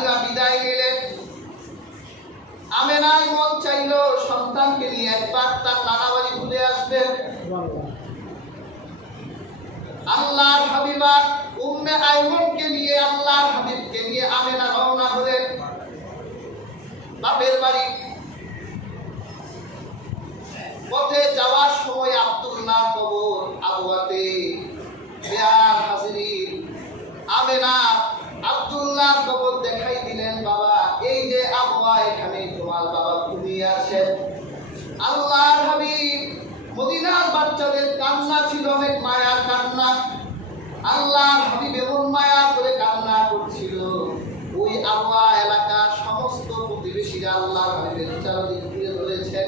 হালিমা বিদায় নিলেন। আমেনার মন চাইল সন্তানকে নিয়ে একবার তার নানা বাড়ি ঘুরে আসবেন। আল্লাহর হাবিবা উম্মে আইমনকে নিয়ে, আল্লাহর হাবিবকে নিয়ে আমেনা রওনা হলেন বাপের বাড়ি। পথে যাওয়ার সময় আব্দুল্লাহ কবর আবওয়াতে বেয়ার হাজিরিন আমেনা আব্দুল্লাহ কবর দেখাই দিলেন। বাবা, এই যে আবওয়া, এখানে তোমার বাবা ঘুমিয়ে আছেন। আল্লাহর হাবিব মদিনার বাচ্চাদের কান্না ছিল অনেক মায়ার কান্না। আল্লাহর হাবিব এমন মায়া করে কান্না করছিল। ওই আবওয়া এলাকার সমস্ত প্রতিবেশীরা আল্লাহর হাবিবের চারদিক ঘিরে ধরেছে।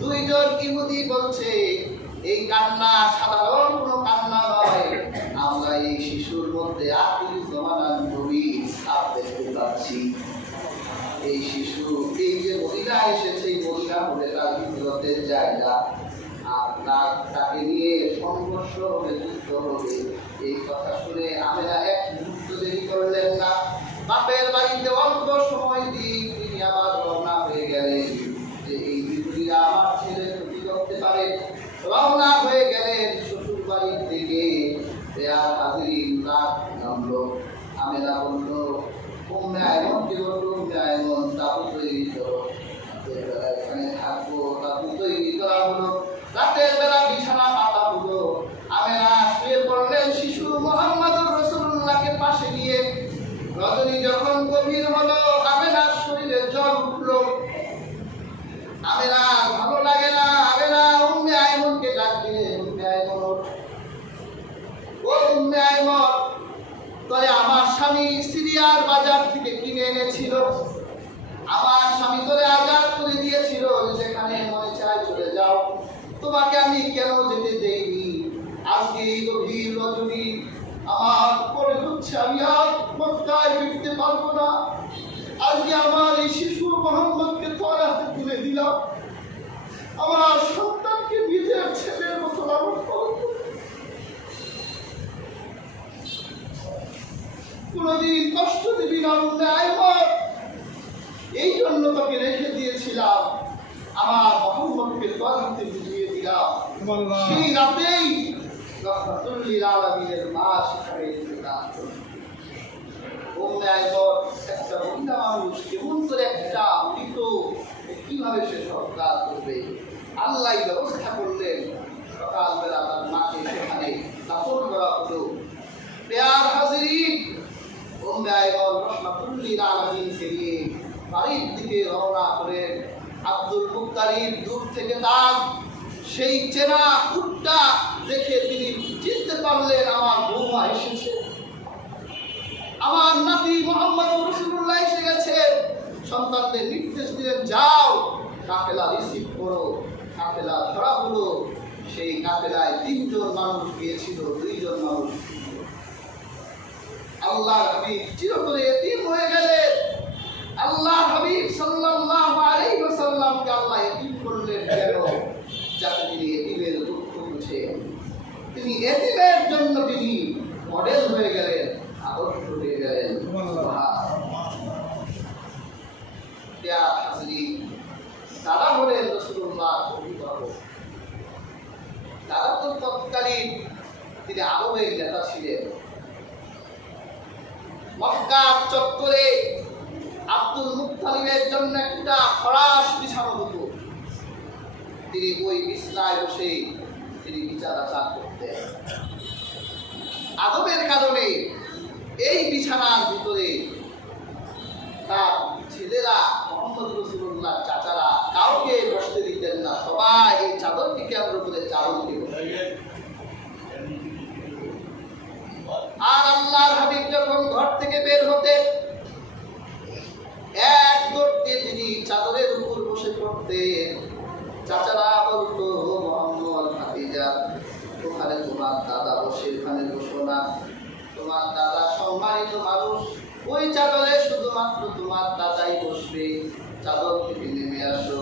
দুইজন ইহুদি বলছে, এই কান্না সাধারণ কোনো কান্না নয়, আমরা এই শিশুর মধ্যে আখির জামানার নবী ছাপ দেখতে পাচ্ছি। এই শিশু, এই যে মদিনা এসেছে, এই মদিনা হলে তার হিজরতের জায়গা, আর তাকে নিয়ে সংঘর্ষ হবে, যুদ্ধ হবে। এই কথা শুনে আমেনা এক মুহূর্ত দেরি করলেন না। বাপের বাড়িতে অল্প সময় দিয়ে তিনি আবার রওনা হয়ে গেলেন যে এই ইহুদিরা আমার ছেলে ক্ষতি করতে পারে। রওনা হয়ে গেলেন শ্বশুর বাড়ির দিকে। বেয়ার হাজিরিন রাত নামলো। আমেনা বলল, উম্মে আইমন কি বলল, উম্মে আইমন তাবু তৈরি করো, এখানে থাকবো। তাবু তৈরি করা হলো। রাতের বেলা বিছানা পাতা হলো। আমেনা শুয়ে পড়লেন শিশু মুহাম্মদুর রাসূলুল্লাহকে পাশে নিয়ে। রজনী যখন গভীর হলো, আমেনার শরীরে জ্বর উঠলো। আমেনা ভালো লাগে না। আমেনা উম্মে আইমনকে ডাক দিলেন, উম্মে আইমন, ও উম্মে আইমন, তবে আমার স্বামী সিরিয়ার বাজার থেকে কিনে এনেছিল। আমার স্বামী তোরে আজাদ করে দিয়েছিল, যেখানে মনে চায় চলে যাও। তোমাকে আমি কেন যেতে দেইনি? আজকে এই গভীর রজনী আমার পরে হচ্ছে, আমি আর মক্কায় ফিরতে পারবো না। আজকে আমার এই শিশু মোহাম্মদকে তোর হাতে তুলে দিলাম। আমার সন্তানকে নিজের ছেলের মতো লালন পালন করো। কোনদিন কষ্ট দিবি না উম্মে আইমন, এই জন্য তোকে রেখে দিয়েছিলাম। আমার মোহাম্মদকে তোর হাতে বুঝিয়ে দিলাম। সেই রাতেই রাহমাতুল লিল আলামিনের মা সেখানে ইন্তেকাল করলেন। উম্মে আইমন একটা মহিলা মানুষ, কেমন করে একটা মৃত কিভাবে সে সৎকার করবে? আল্লাহ ব্যবস্থা করলেন। সকালবেলা তার মাকে সেখানে দাফন করা হলো। বেয়ার হাজিরিন উম্মে আইমন রাহমাতুল লিল আলামিনকে নিয়ে বাড়ির দিকে রওনা করেন। আব্দুল মুত্তালিব দূর থেকে তার সেই চেনা উটটা দেখে তিনি চিনতে পারলেন, আমার বৌমা এসেছে, আমার নাতি মুহাম্মদুর রাসূলুল্লাহ এসে গেছে। সন্তানদের নির্দেশ দিলেন, যাও কাফেলা রিসিভ করো। কাফেলা ধরা হলো। সেই কাফেলায় 3 জন মানুষ গিয়েছিল, 2 জন মানুষ। আল্লাহর হাবিব চিরতরে এতিম হয়ে গেলেন। আল্লাহর হাবিব সাল্লাল্লাহু আলাইহি ওয়াসাল্লামকে আল্লাহ এতিম করলেন কেন? যাতে তিনি এতিমের দুঃখ বুঝেন। তিনি এতিমের জন্য তিনি মডেল হয়ে গেলেন, আদর্শ হয়ে গেলেন। তারা হলেন রাসূলুল্লাহ অভিভাবক। তারা তো তৎকালীন তিনি আরবের নেতা ছিলেন। মক্কার চত্বরে আব্দুল মুত্তালিবের জন্য একটা ফরাশ বিছানো হতো। তিনি ওই বিছানায় বসে তিনি বিচার আচার করতেন। আদবের কারণে এই বিছানার ভিতরে তার ছেলেরা, মুহাম্মদ রাসূলুল্লাহ চাচারা কাউকে বসতে দিতেন না। সবাই এই চাদরকে কেন্দ্র করে চাদরকে বসতেন। আর আল্লাহর হাবিব যখন ঘর থেকে বের হতেন, এক দৌড়ে তিনি চাদরের উপর বসে পড়তেন। চাচারা বলতো, মুহাম্মদ ভাতিজা, ওখানে তোমার দাদা বসে, ওখানে বসো না। তোমার দাদা সম্মানিত মানুষ, ওই চাদরে শুধুমাত্র তোমার দাদাই বসবে, চাদর থেকে নেমে আসো।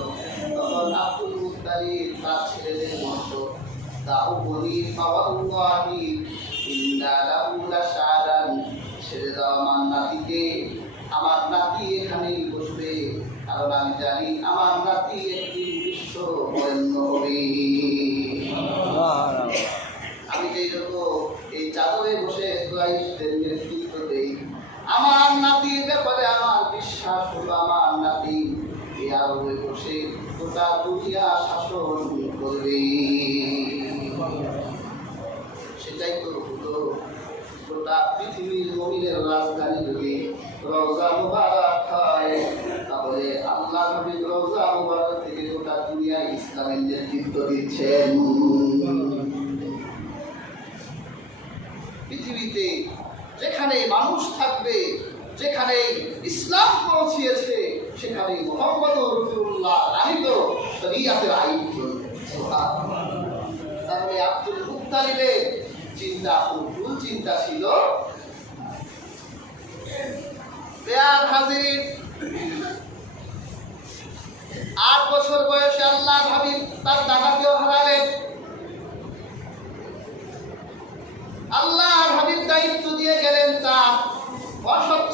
তখন আব্দুল মুত্তালিব তার ছেলেদের বলতো, দাউ বনি ফাওয়াল্লাহি ইন্না লাহু লাশারান, ছেড়ে দাও আমার নাতিকে, আমার কারণ আমি জানি আমার নাতি একদিন বিশ্ব বরেণ্য হবে। আমি যেরকম এই চাদরে বসে কুরাইশদের নেতৃত্ব দেই, আমার নাতির ব্যাপারে আমার বিশ্বাস হলো আমার নাতি এই আরবে বসে গোটা দুনিয়া শাসন করবে। সেটাই তো হলো। গোটা পৃথিবীর জমিনের রাজধানী যদি রওজা মুবারক হয়, তাহলে আল্লাহ নবী রওজা মুবারক থেকে গোটা দুনিয়া ইসলামের নেতৃত্ব দিচ্ছেন। পৃথিবীতে যেখানে মানুষ থাকবে, যেখানে ইসলাম পৌঁছিয়েছে, সেখানে মুহাম্মদ রাসূলুল্লাহ আনিত শরীয়তের আইন চলবে। তাহলে আব্দুল মুত্তালিবের চিন্তা ভুল চিন্তা ছিল। বেয়ার হাজির 8 বছর বয়সে আল্লাহ হাবিব তার দাদাকেও হারালেন। আল্লাহর হাবিব দায়িত্ব দিয়ে গেলেন তার অসচ্ছল